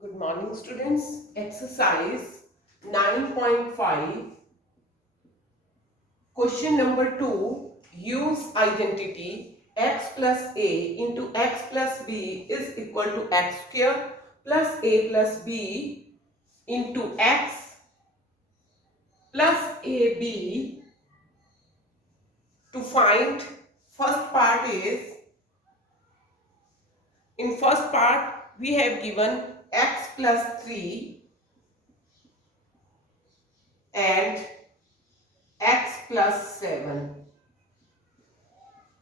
Good morning, students. Exercise 9.5, question number 2. Use identity x plus a into x plus b is equal to x square plus a plus b into x plus ab to find. First part is, in first part we have given x plus 3 and x plus 7.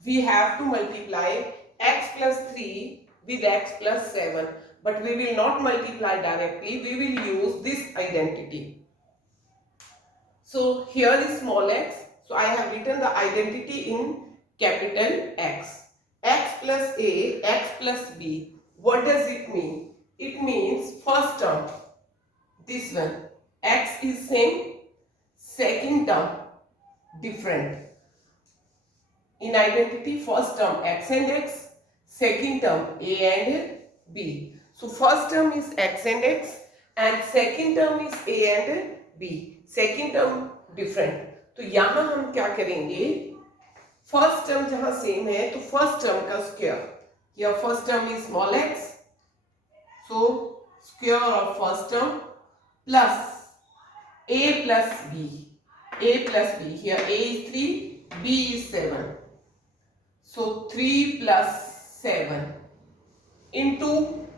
We have to multiply x plus 3 with x plus 7, but we will not multiply directly, we will use this identity. So here is small x, so I have written the identity in capital X. X plus a, x plus b. What does it mean? It means first term, this one, x is same, second term different. In identity, first term x and x, second term a and b. So first term is x and x and second term is a and b. Second term different. तो यहाँ हम क्या करेंगे, first term जहाँ same है तो first term का square, या first term is small x, so square of first term plus a plus b. A plus b, here a is 3, b is 7. So 3 plus 7 into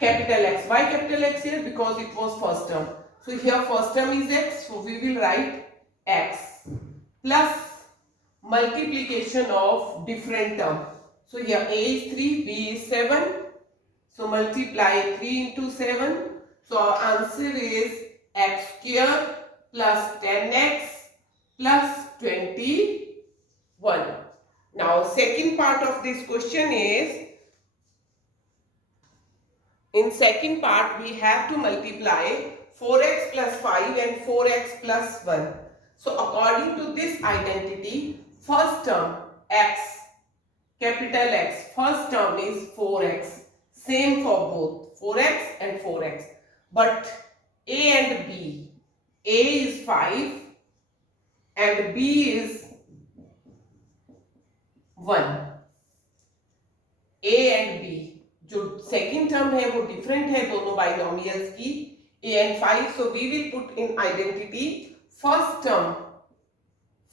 capital X. Why capital X here? Because it was first term. So here first term is x, so we will write x plus multiplication of different term. So here a is 3, b is 7. So multiply 3 into 7. So our answer is x square plus 10x plus 21. Now second part of this question is, in second part we have to multiply 4x plus 5 and 4x plus 1. So according to this identity, first term x, capital X, first term is 4x, same for both 4x and 4x. But a and b, a is 5 and b is 1. a and b, जो second term है वो different है दोनों binomials की, a and 5. So we will put in identity first term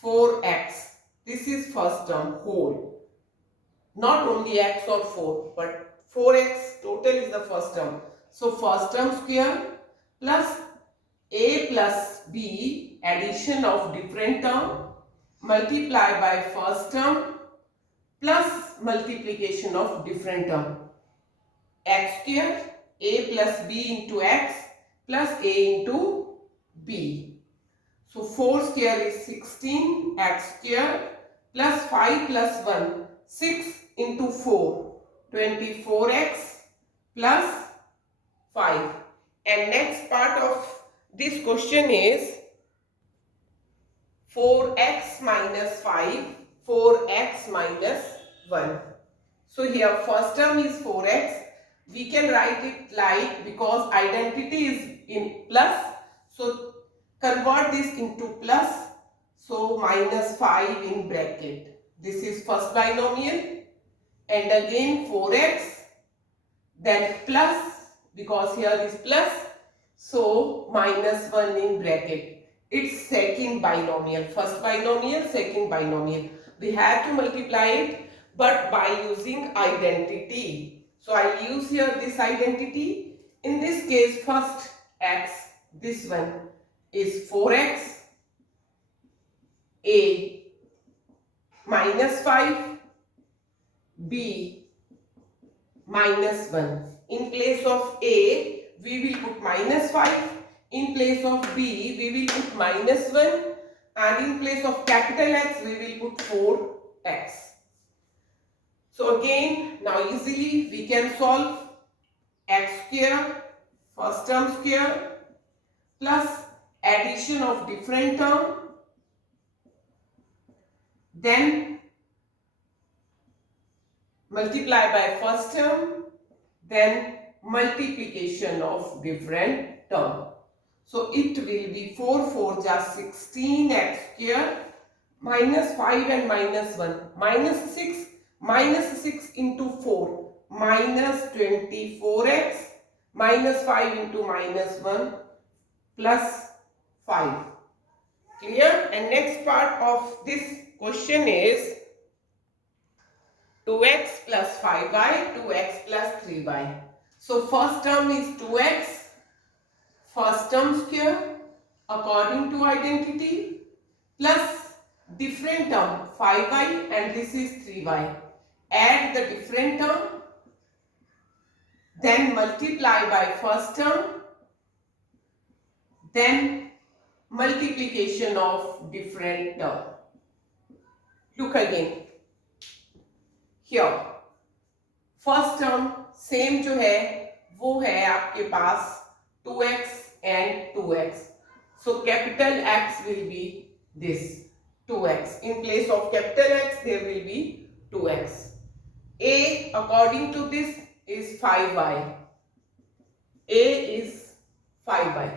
4x. This is first term whole, not only x or 4 but 4x total is the first term. So first term square plus a plus b, addition of different term, multiply by first term plus multiplication of different term. X square, a plus b into x plus a into b. So 4 square is 16, x square plus 5 plus 1, 6 into 4, 24x plus 5. And next part of this question is 4x minus 5, 4x minus 1. So here first term is 4x. We can write it like, because identity is in plus, so convert this into plus. So minus 5 in bracket. This is first binomial, and again 4x, then plus, because here is plus, so minus 1 in bracket. It's second binomial, first binomial, second binomial. We have to multiply it, but by using identity. So I use here this identity. In this case, first x, this one is 4x, a minus 5, b minus 1. In place of a, we will put minus 5. In place of b, we will put minus 1. And in place of capital X, we will put 4x. So again, now easily we can solve x square, first term square, plus addition of different term, then multiply by first term, then multiplication of different term. So it will be 4 4 ja 16x square minus 5 and minus 1 minus 6 into 4 minus 24x minus 5 into minus 1 plus 5. Clear? And next part of this question is 2x plus 5y, 2x plus 3y. So first term is 2x, first term square according to identity, plus different term 5y and this is 3y. Add the different term, then multiply by first term, then multiplication of different term. Look again. Here first term same जो है वो है आपके पास 2x and 2x. So capital X will be this 2x. In place of capital X there will be 2x. A according to this is 5y. A is 5y.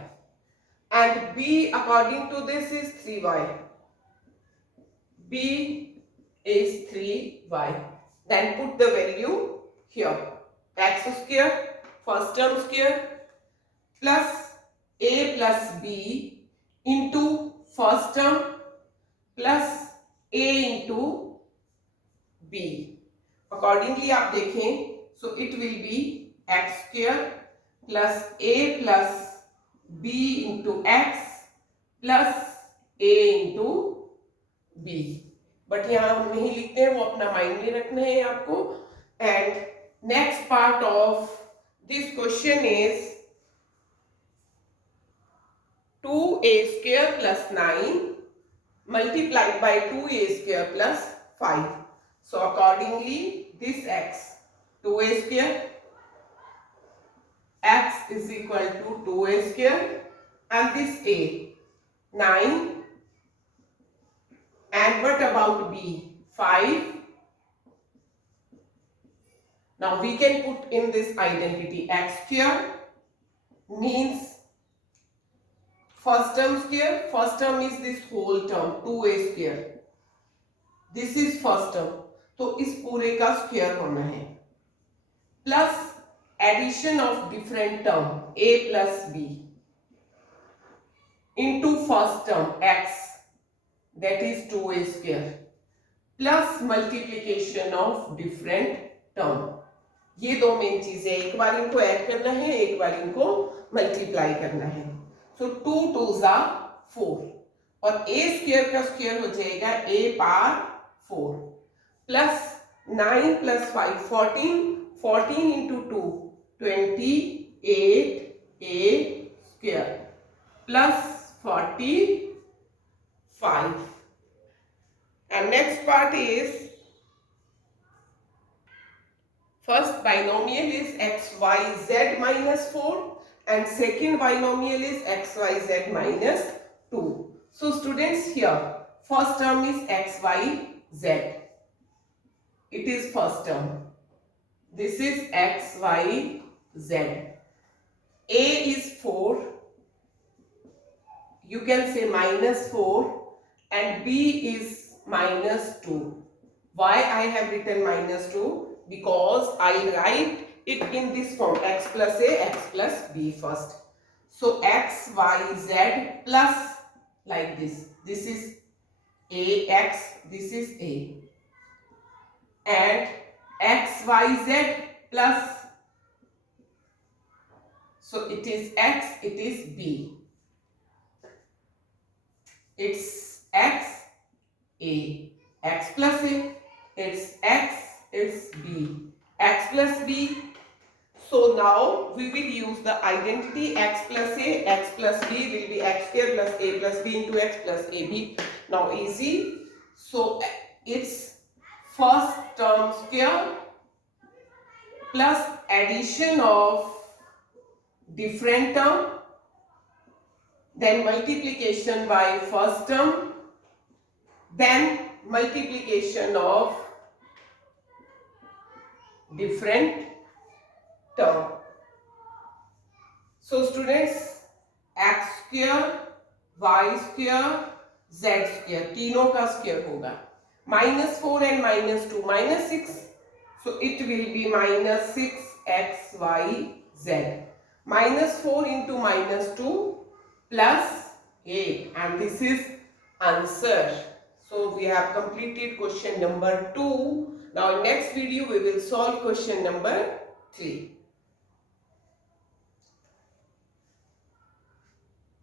And B according to this is 3y. B is 3y. Then put the value here. X square, first term square, plus A plus B into first term plus A into B. Accordingly आप देखें, so it will be x square plus A plus B into x plus A into B. But यहाँ हम नहीं लिखते हैं, वो अपना mind में रखना है आपको. And next part of this question is 2a square plus 9 multiplied by 2a square plus 5. So accordingly this x 2a square x is equal to 2a square and this a 9. And what about B? 5. Now we can put in this identity. X square means first term square. First term is this whole term 2a square. This is first term. तो इस पूरे का square होना है. Plus addition of different term a plus b into first term x. That is 2a square plus multiplication of different term. ये दो main चीजें, एक बार इनको ऐड करना है, एक बार इनको मल्टीप्लाई करना है. सो 2 2s are 4 और a स्क्वायर का स्क्वायर हो जाएगा a power 4 plus 9 plus 5 14 into 2 28 a square plus 45. And next part is first binomial is xyz minus 4 and second binomial is xyz minus 2. So students, here first term is xyz. It is first term. This is xyz. A is 4. You can say minus 4 and B is minus 2. Why I have written minus 2? Because I write it in this form x plus a, x plus b first. So x, y, z plus like this. This is a x, this is a. And x, y, z plus. So it is x, it is b. It's x, a. X plus a. It's x, it's b. X plus b. So now we will use the identity x plus a, x plus b will be x square plus a plus b into x plus ab. Now easy. So it's first term square plus addition of different term, then multiplication by first term, then multiplication of different term. So students, x square, y square, z square तीनों का square होगा. -4 and -2 -6. So it will be -6xyz. -4 into -2 plus 8, and this is answer. So we have completed question number 2. Now in next video we will solve question number 3.